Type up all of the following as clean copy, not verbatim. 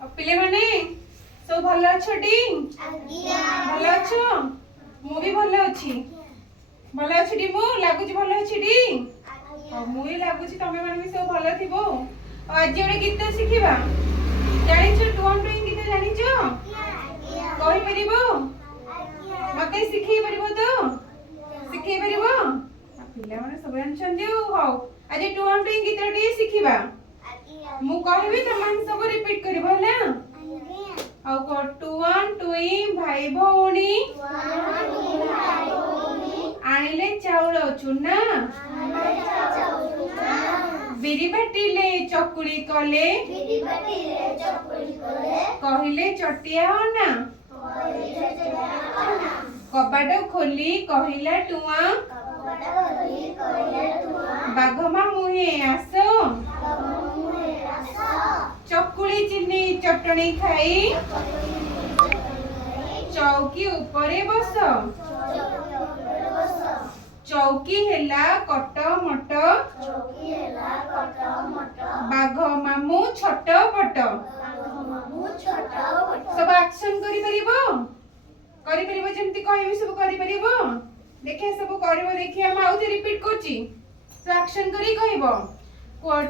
पिले माने सब भल अच्छी भल अच्छ मु भी भल अच्छी भल अच्छी मु लगुच भल अच्छी मुझे लगुच तमें मैंने भी सब भल थी आज गोटे गीत शिखा जान टुआम टुई गीत जान कही पार मत शिखई पार तो शिखई पार पिला मैंने सब जानते हाउ आज टुआम टुई गीत टे शिखा मु कहबी तुम सब रिपीट करबो ना आउ को टुआम टुई भाई भौणी आनिले चाउल चुना बिरी बाटिले चकुड़ी कले कहले चटिया ना कबाट खोली कहला टुआ बाघमा मुहे आस चकुड़ी चिनी चटनी खाई चौकी ऊपरे बस चौकी हेला कट मट बाघ मामू छोट पट सब एक्शन करि परिबो जेमति कहबी सब करि परिबो देखे सब करबो देखि हम आउथे रिपीट करछि सब एक्शन करि कहबो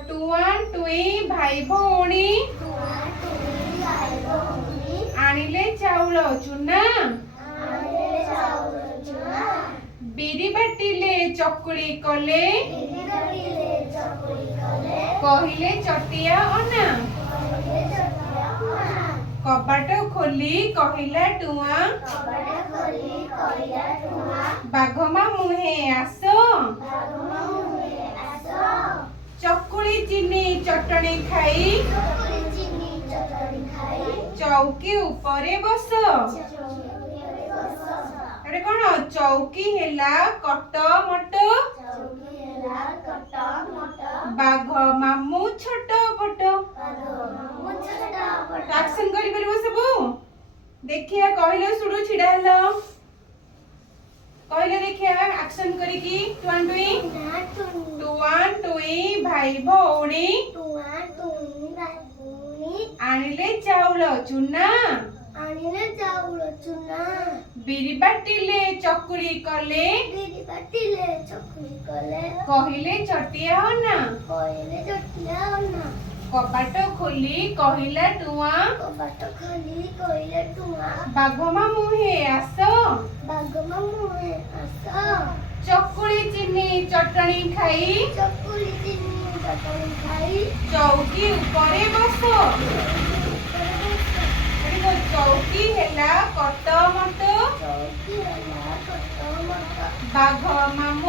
टुआन टुई भाई भौणी आनिले चाउल चुना बिरी बाटिले चकुड़ी कले कहले चटिया अना कबाट खोली कहला टुआ बाघमा मुहे आस चकुड़ी चिनी चटनी खाई चौकी ऊपरे बस अरे कौन चौकी हेला कट मट बाघ मामू छोट पट एक्शन करि परिबो सब देखिया कहले सुडू छिडा हलो कहले देखिया एक्शन करी की टुआन टुई भाई भौणी आनिले चाउल चुना बिरी बाटिले चकुड़ी कले कहले चटिया ना कबाट खोली कहला टुआ बाघमा मुहे आस चकुड़ी चिनी चटनी खाई चौकी ऊपरे बस चौकी हेला कट मट बाघ मामू